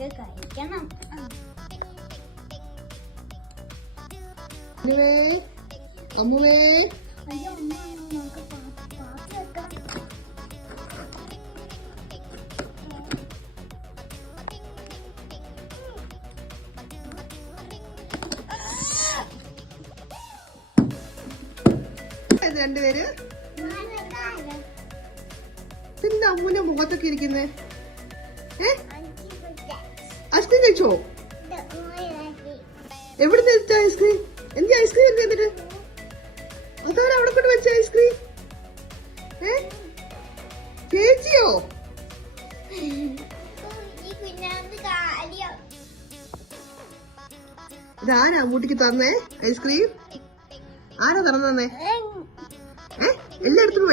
നമുക്ക് കഴിക്കണം. അമ്മുവേ അയ്യോ അമ്മ, നമുക്ക് പാത്ത് വെക്കാം. രണ്ടുപേര് പിന്നെ അമ്മുവിന്റെ മുഖത്തൊക്കെ ഇരിക്കുന്നേ. ഐസ്ക്രീം കഴിച്ചോ? എവിടുന്ന് വെച്ച ഐസ്ക്രീം? എന്ത് ഐസ്ക്രീം എന്ത് ചെയ്തിട്ട് അതാണ് അവിടെ കൊണ്ട് വെച്ച ഐസ്ക്രീം? ചേച്ചിയോ? ഇതാരാ അമ്മൂട്ടിക്ക് തന്നേ ഐസ്ക്രീം? ആരാ തന്നേ? എല്ലായിടത്തും